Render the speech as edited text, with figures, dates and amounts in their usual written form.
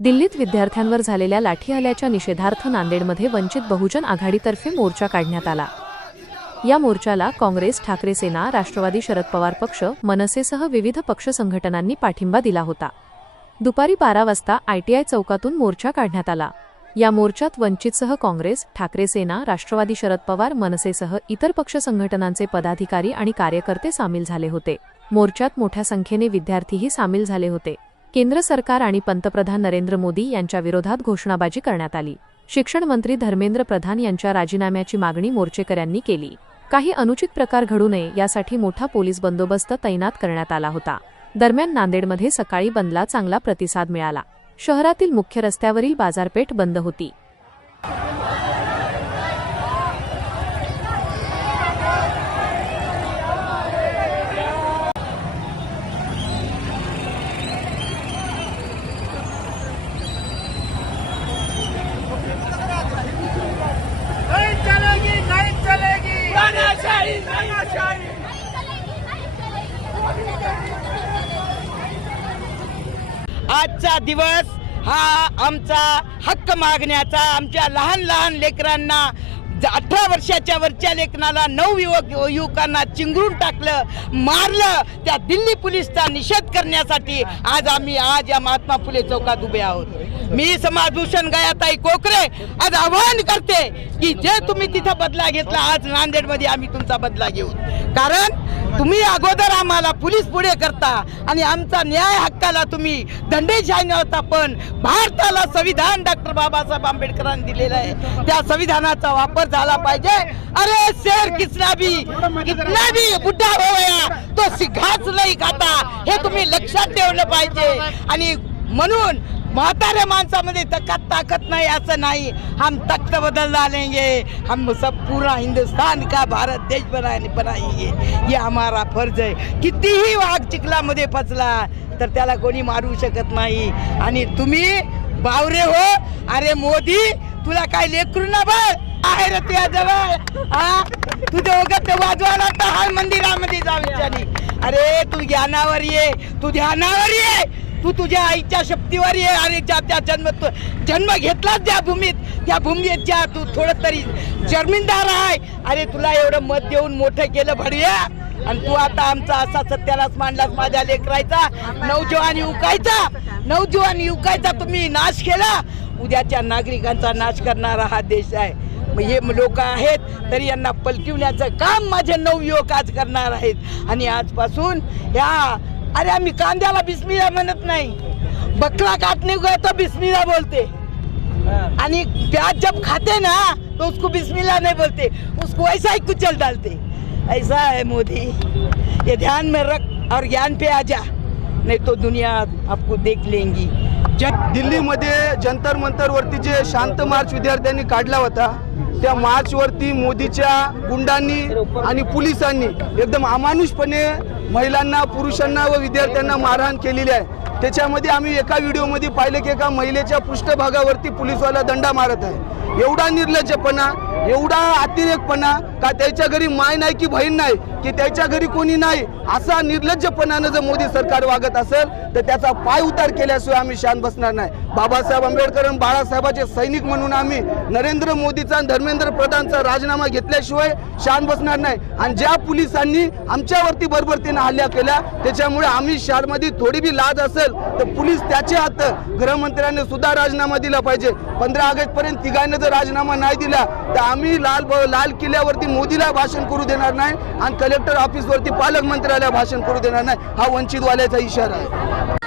दिल्लीत विद्यार्थ्यांवर झालेल्या लाठीहल्ल्याच्या निषेधार्थ नांदेडमध्ये वंचित बहुजन आघाडीतर्फे मोर्चा काढण्यात आला। या मोर्चाला काँग्रेस, ठाकरे सेना, राष्ट्रवादी, शरद पवार पक्ष, मनसेसह विविध पक्ष संघटनांनी पाठिंबा दिला होता। दुपारी 12 वाजता ITI चौकातून मोर्चा काढण्यात आला। या मोर्चात वंचितसह काँग्रेस, ठाकरे सेना, राष्ट्रवादी, शरद पवार, मनसेसह इतर पक्ष संघटनांचे पदाधिकारी आणि कार्यकर्ते सामील झाले होते। मोर्चात मोठ्या संख्येने विद्यार्थीही सामील झाले होते। केंद्र सरकार आणि पंतप्रधान नरेंद्र मोदी यांच्या विरोधात घोषणाबाजी करण्यात आली। शिक्षण मंत्री धर्मेंद्र प्रधान यांच्या राजीनाम्याची मागणी मोर्चेकऱ्यांनी केली। काही अनुचित प्रकार घडू नये यासाठी मोठा पोलीस बंदोबस्त तैनात करण्यात आला होता। दरम्यान नांदेडमध्ये सकाळी बंदला चांगला प्रतिसाद मिळाला। शहरातील मुख्य रस्त्यावरील बाजारपेठ बंद होती। आजचा दिवस हा आमचा हक्क मागण्याचा, आमच्या लहान लहान लेकरांना 18 वर्षाच्या वरच्या लेकरांना 9 युवकांना चिंगरून टाकलं, मारलं, त्या दिल्ली पोलिसचा निषेध करण्यासाठी आज या महात्मा फुले चौकात उभे आहोत। मी समाजभूषण गयाताई कोकरे आज आवाहन करते की जे तुम्ही तिथं बदला घेतला, आज नांदेडमध्ये आम्ही तुमचा बदला घेऊ। कारण तुम्ही अगोदर आम्हाला पोलीस पुढे करता आणि आमचा न्याय हक्काला तुम्ही दंडेशाही नव्हता, पण भारताला संविधान डॉक्टर बाबासाहेब आंबेडकरांनी दिलेलं आहे, त्या संविधानाचा वापर झाला पाहिजे। अरे शेर कितना भी बुड्ढा हो गया तो घास नहीं खाता, हे तुम्ही लक्षात ठेवलं पाहिजे। आणि म्हणून म्हाताऱ्या माणसामध्ये ताकद नाही असं नाही, हम तख्त बदल डालेंगे, हम सब पूरा हिंदुस्तान का भारत देश बनाएंगे, ये हमारा फर्ज है। कितीही वाघ चिखलामध्ये फसला तर त्याला कोणी मारू शकत नाही। आणि तुम्ही बावरे हो, अरे मोदी तुला काय लेकरू ना बळ आहे रे तुझ्या जवळ, तुझं वगत वाजवायला तर हा मंदिरामध्ये जायचं। अरे तू ज्ञानावर ये, तू ध्यानावर ये, तू तुझ्या आईच्या शक्तीवर ये। अरे ज्या जन्म घेतला त्या भूमीच्या तू थोडं तरी जर्मिंदार आहे। अरे तुला एवढं मत देऊन मोठं केलं भडव्या, आणि तू आता आमचा असा सत्यानाश मांडलास, माझ्या लेकरायचा नवजवान युवकाचा तुम्ही नाश केला। उद्याच्या नागरिकांचा नाश करणारा हा देश आहे। हे लोक आहेत तरी यांना पलटवण्याचं काम माझे नवयुवक आज करणार आहेत। आणि आजपासून अरे आम्ही कांद्याला बिस्मिल्ला म्हणत नाही, बकरा काटने गए तो बिस्मिल्ला बोलते, आणि प्याज जब खाते ना तो उसको बिस्मिल्ला नहीं बोलते, उसको ऐसा ही कुचल डालते। ऐसा है मोदी, ये ध्यान में रख और ज्ञान पे आ जा, नहीं तो दुनिया आपको देख लेंगी। दिल्लीमध्ये जंतर मंतर वरती जे शांत मार्च विद्यार्थ्यांनी काढला होता, त्या मार्च वरती मोदीच्या गुंडांनी आणि पोलिसांनी एकदम अमानुषपणे महिलांना, पुरुषांना व विद्यार्थ्यांना मारहाण केलेली आहे। त्याच्यामध्ये आम्ही एका व्हिडिओमध्ये पाहिलं की एका महिलेच्या पृष्ठभागावरती पोलिसवाला दंडा मारत आहे। एवढा निर्लज्जपणा, एवढा अतिरेकपणा, का त्याच्या घरी माय नाही की बहीण नाही, की त्याच्या घरी कोणी नाही, असा निर्लज्जपणानं जर मोदी सरकार वागत असेल तर त्याचा पाय उतार केल्याशिवाय आम्ही शांत बसणार नाही। बाबासाहेब आंबेडकर आणि बाळासाहेबांचे सैनिक म्हणून आम्ही नरेंद्र मोदीचा आणि धर्मेंद्र प्रधानचा राजीनामा घेतल्याशिवाय शांत बसणार नाही। आणि ज्या पोलिसांनी आमच्यावरती बर्बरतेने हल्ला केला त्याच्यामुळे आम्ही शहरामध्ये थोडी बी लाज असेल तर पोलीस त्याचे हात, गृहमंत्र्यांनी सुद्धा राजीनामा दिला पाहिजे। 15 ऑगस्ट पर्यंत तिघांनी जर राजीनामा नाही दिला तर आम्ही लाल किल्ल्यावरती मोदीला भाषण करू देणार नाही आणि कलेक्टर ऑफिसवरती पालकमंत्र्याला भाषण करू देणार नाही। हा वंचितवाल्याचा इशारा आहे।